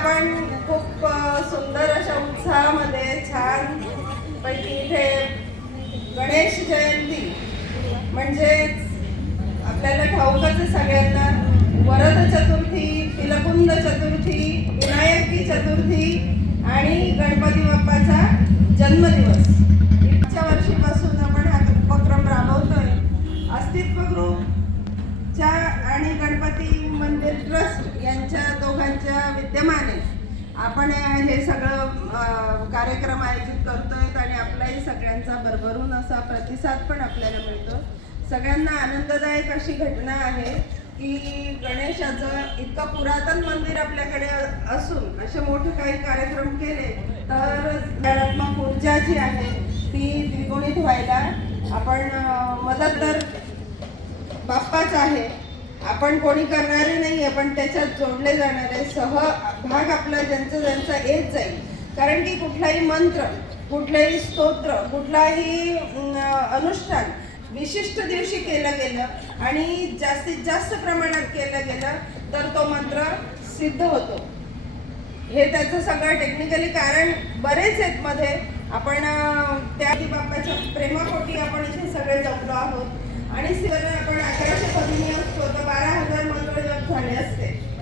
आपण खूप सुंदर अशा उत्साहामध्ये छान पैकी इथे गणेश जयंती. म्हणजेच आपल्याला ठाऊकच सगळ्यांना वरद चतुर्थी तिलकुंद चतुर्थी विनायकी चतुर्थी आणि गणपती बाप्पाचा जन्मदिवस. मागच्या वर्षीपासून आपण हा उपक्रम राबवतोय. अस्तित्व ग्रुप आणि गणपती मंदिर ट्रस्ट यांच्या दोघांच्या विद्यमाने आपण हे सगळं कार्यक्रम आयोजित करतोय आणि आपलाही सगळ्यांचा भरभरून असा प्रतिसाद पण आपल्याला मिळतो. सगळ्यांना आनंददायक अशी घटना आहे की गणेशाचं इतकं पुरातन मंदिर आपल्याकडे असून असे मोठे काही कार्यक्रम केले तर सकारात्मक ऊर्जा जी आहे ती द्विगुणित व्हायला आपण मदत तर बाप्पाच आहे. आपण कोणी करणारे नाही आहे पण त्याच्यात जोडले जाणारे सहभाग आपला ज्यांचा ज्यांचा येत जाईल. कारण की कुठलाही मंत्र कुठलाही स्तोत्र कुठलाही अनुष्ठान विशिष्ट दिवशी केलं गेलं आणि जास्तीत जास्त प्रमाणात केलं गेलं तर तो मंत्र सिद्ध होतो. हे त्याचं सगळं टेक्निकली कारण बरेच आहेत मध्ये. आपण त्या बाप्पाच्या प्रेमापोटी आपण इथे सगळे जमलो आहोत. आणि आपण